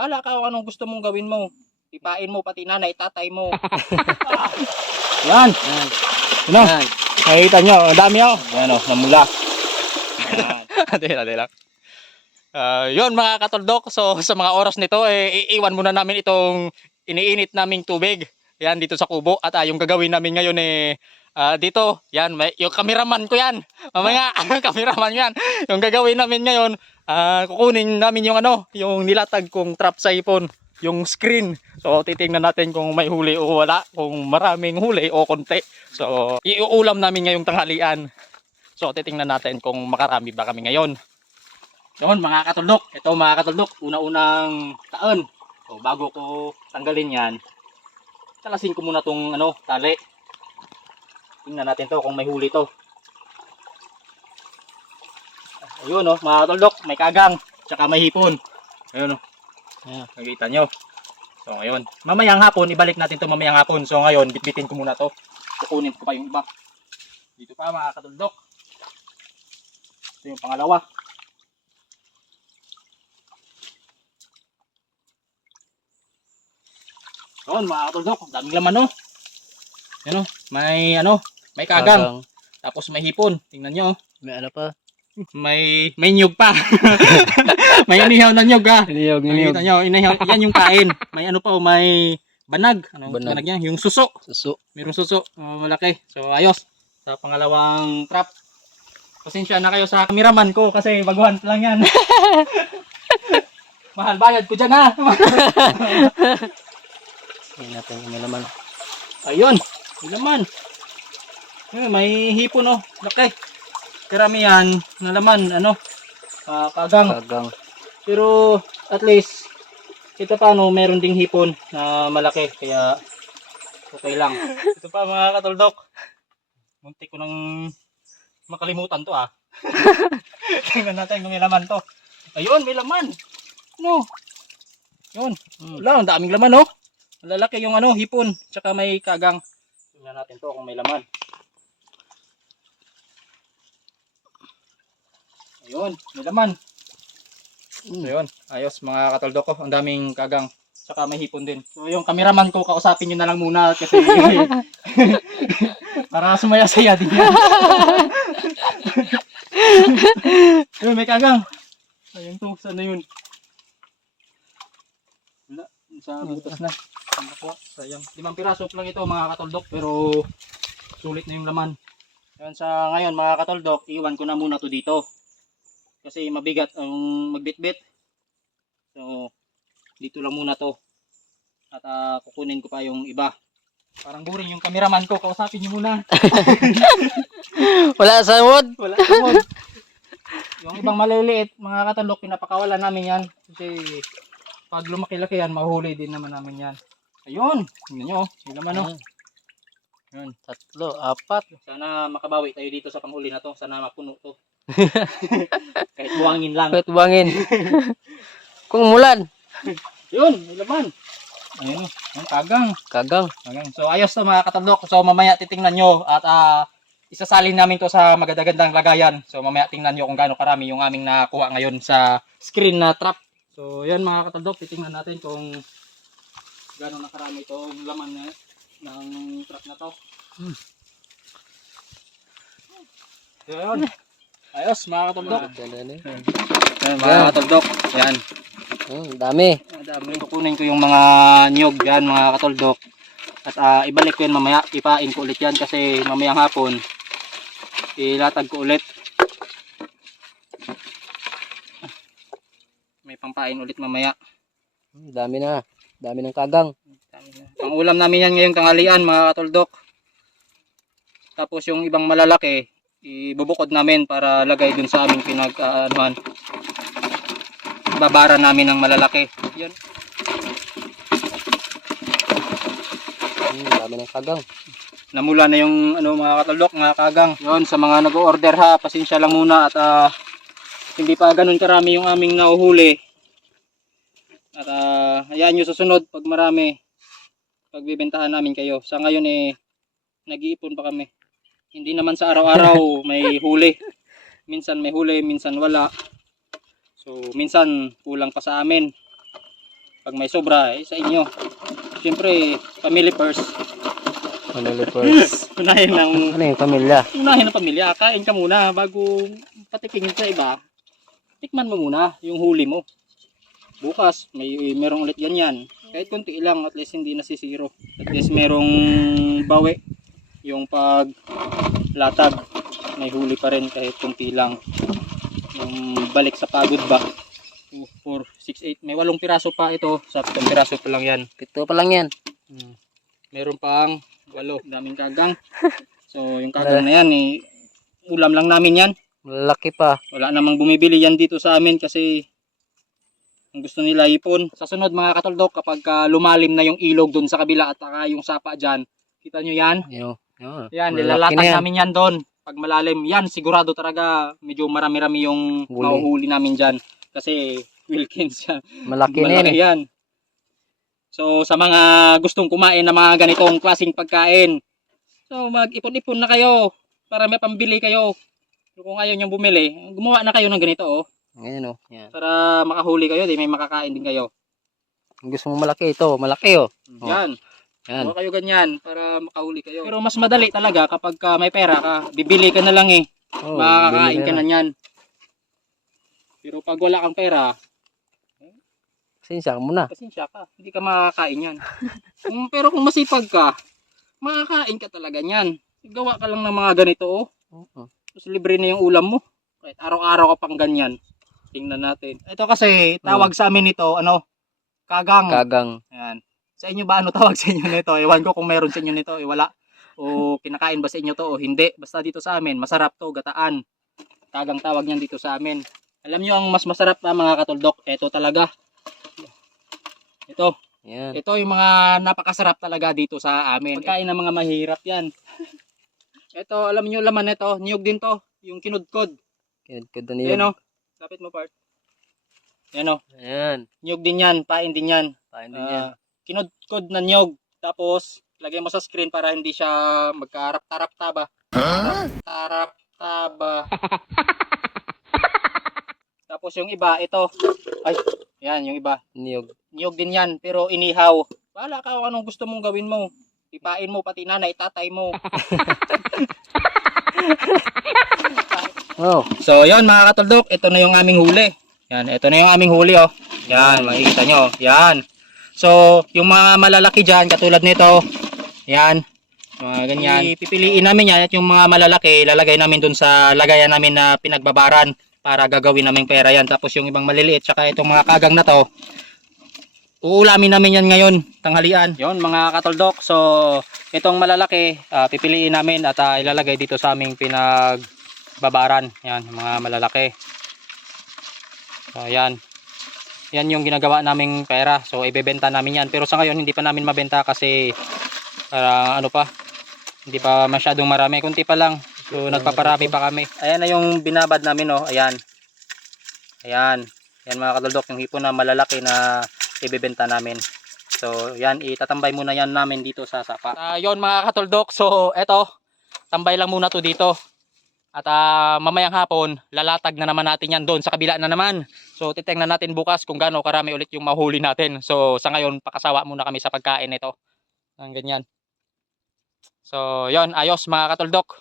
Bahala ka kung anong gusto mong gawin mo. Ipain mo pati nanay, tatay mo. Yan. Yan. Ano? Yan. Nakikita nyo, ang dami ako. Yan o, namula. Yan. Ate lang. Yun mga katoldok, so sa mga oras nito, iiwan muna namin itong iniinit naming tubig. Yan, dito sa kubo. At yung gagawin namin ngayon dito, yan, yung cameraman ko yan. Mamaya, cameraman yan. Yung gagawin namin ngayon, kukunin namin yung yung nilatag kong trap sa ipon, yung screen. So titingnan natin kung may huli o wala, kung maraming huli o konti. So iuulam namin ngayong tanghalian. So titingnan natin kung makarami ba kami ngayon. Yun mga katuldok, ito mga katuldok, una-unang taon. So bago ko tanggalin yan, talasin ko muna tong tali. Tingnan natin to kung may huli to. Ayun mga katuldok, may kagang, tsaka may hipon. Ayun ayan, nakita nyo. So ngayon, mamayang hapon, ibalik natin to mamayang hapon. So ngayon, bitbitin ko muna to. Kukunin ko pa yung iba. Dito pa mga katuldok. Ito yung pangalawa. Yun mga katuldok, daming laman Yan may kagang. Tapos may hipon. Tingnan nyo. May ano pa? May nyug pa. May inihaw na nyug ha. Niyog. Nakita nyo, inihaw. Yan yung kain. May may banag. Anong banag yan? Yung suso. Suso. Mayroong suso. Malaki. So ayos. Sa pangalawang trap. Pasensya na kayo sa cameraman ko kasi baguhan pa lang yan. Mahal bayad ko dyan ha. Yan natin yung laman. Ayun. May laman. May hipon laki. Karamihan na laman kagang. Pero at least ito pa meron ding hipon na malaki kaya okay lang. Ito pa mga katuldok. Muntik ko nang makalimutan to Tingnan natin kung may laman to. Ayun, may laman. Yun. Wala, ang daming laman Malalaki yung hipon, tsaka may kagang. Tingnan natin to kung may laman. Ayun, may laman. Ayun, ayos mga katoldok ko. Ang daming kagang. Tsaka may hipon din. So yung cameraman ko, kausapin nyo na lang muna kasi para sumaya-saya din yan. Ayun, may kagang. Ayun to, sana yun? Wala, sa butas na. Sayang. 5 piraso lang ito mga katoldok pero sulit na yung laman. Ayun, sa ngayon mga katoldok, iwan ko na muna to dito. Kasi mabigat ang magbitbit. So, dito lang muna to. At kukunin ko pa yung iba. Parang boring yung cameraman ko. Kausapin nyo muna. Wala sa wood. Wala sa wood. Yung ibang maliliit, mga katulok, pinapakawalan namin yan. Kasi pag lumaki-laki yan, mahuli din naman namin yan. Ayun. Tingnan nyo. Yung laman Yun. 3, 4. Sana makabawi tayo dito sa panghuli na to. Sana mapuno to. Kahit buwangin lang. Kahit buwangin. Kung umulan. Yun, may laman. Ayun yung kagang. Kagang. So ayos to mga katandok. So mamaya titingnan nyo at isasalin namin to sa magagandang lagayan. So mamaya tingnan nyo kung gaano karami yung aming nakuha ngayon sa screen na trap. So yan mga katandok, titingnan natin kung gaano na karami itong laman ng trap na to. So yun. Ayos mga katandok. Yan mga katandok. Yan. Dami. Dami. Kukunin ko yung mga niyog yan mga katoldok. At ibalik ko yan mamaya. Ipain ko ulit yan kasi mamayang hapon ilatag ko ulit. May pampain ulit mamaya. Dami na. Dami ng kagang. Pang ulam namin yan ngayong tanghalian mga katoldok. Tapos yung ibang malalaki ibubukod namin para lagay dun sa aming babara namin ng malalaki. Yan. Dami ng kagang. Namula na yung mga katulok, mga kagang. Yon sa mga nag-order ha, pasensya lang muna at hindi pa ganoon karami yung aming nahuhuli. At hayaan nyo susunod pag marami, pagbibentahan namin kayo. Sa ngayon nag-iipon pa kami. Hindi naman sa araw-araw may huli. Minsan may huli, minsan wala. So minsan kulang pa sa amin. Pag may sobra, sa inyo. Siyempre, family first. Family first. Unahin ng Ano yung pamilya? pamilya. Kain ka muna bago patikingin sa iba. Tikman mo muna yung huli mo. Bukas, merong ulit ganyan. Kahit konti lang, at least hindi nasisiro. At least merong bawi. Yung paglatag, may huli pa rin kahit konti lang. Yung balik sa pagod ba. 2, 4, 6, 8. May 8 piraso pa ito. Sa 7 piraso pa lang yan. 7 pa lang yan. Meron pang 8. Daming kagang. So yung kagang na yan, ulam lang namin yan. Malaki pa. Wala namang bumibili yan dito sa amin kasi ang gusto nila ipon. Sa sunod mga katuldok, kapag lumalim na yung ilog doon sa kabila at yung sapa dyan, kita nyo yan? Yan, nilalatag namin yan doon. Pag malalim, yan sigurado talaga medyo marami-rami yung mahuhuli namin dyan. Kasi Wilkins yan. Malaki na yan. Yan. So sa mga gustong kumain ng mga ganitong klaseng pagkain, so mag-ipon-ipon na kayo para may pambili kayo. Kung ayaw nyo bumili, gumawa na kayo ng ganito Ngayon yan. para makahuli kayo, di may makakain din kayo. Gusto mo malaki ito, malaki Yan. Yan. Gawa kayo ganyan para makahuli kayo. Pero mas madali talaga kapag may pera ka, bibili ka na lang makakain ka na yan. Pero pag wala kang pera, Pasensya ka muna. pasensya ka, hindi ka makakain yan. Pero kung masipag ka, makakain ka talaga yan. Gawa ka lang ng mga ganito Tapos libre na yung ulam mo. Kahit araw-araw ka pang ganyan. Tingnan natin. Ito kasi, tawag sa amin nito, kagang. Kagang. Ayan. Sa inyo ba, tawag sa inyo nito? Ewan ko kung meron sa inyo nito, wala. O kinakain ba sa inyo to o hindi. Basta dito sa amin, masarap to, gataan. Kagang tawag niyan dito sa amin. Alam nyo ang mas masarap na mga katuldok? Ito talaga. Ito. Yan. Ito yung mga napakasarap talaga dito sa amin. Pagkain ng mga mahirap yan. Ito, alam niyo laman nito, niyog din to, yung kinudkod. Kinudkod na Ayan niyog. Kapit mo part. Ayan Ayan. niyog din yan, pain din yan. Pain din yan. Kinudkod na niyog. Tapos, lagay mo sa screen para hindi siya magkaharap-tarap-taba. Tarap-taba. Tapos yung iba, ito. Ay, yan yung iba. Niyog. Niyog din yan, pero inihaw. Wala ka kung anong gusto mong gawin mo. Ipain mo, pati nanay, tatay mo. So, yun mga katuldok, ito na yung aming huli. Yan, ito na yung aming huli Yan, makikita nyo. Yan. So, yung mga malalaki dyan, katulad nito. Yan. Mga ganyan. Pipiliin namin yan at yung mga malalaki, lalagay namin dun sa lagayan namin na pinagbabaran para gagawin namin pera yan. Tapos yung ibang maliliit, tsaka itong mga kagang na to, uulamin namin yan ngayon, tanghalian. Yon mga katuldok. So, itong malalaki, pipiliin namin at ilalagay dito sa aming pinagbabaran. Yan, mga malalaki. So, yan. Yan yung ginagawa naming pera. So, ibebenta namin yan. Pero sa ngayon, hindi pa namin mabenta kasi hindi pa masyadong marami. Kunti pa lang. So, nagpaparami pa kami. Ayan na yung binabad namin, Ayan. Ayan. Yan mga katuldok, yung hipon na malalaki na ibebenta namin. So, yan, itatambay muna yan namin dito sa sapa. Yon mga katuldok, so eto, tambay lang muna to dito. At mamayang hapon, lalatag na naman natin yan doon sa kabila na naman. So, titingnan natin bukas kung gaano karami ulit yung mahuli natin. So, sa ngayon, pakasawa muna kami sa pagkain nito. Ang ganyan. So, yon, ayos mga katuldok.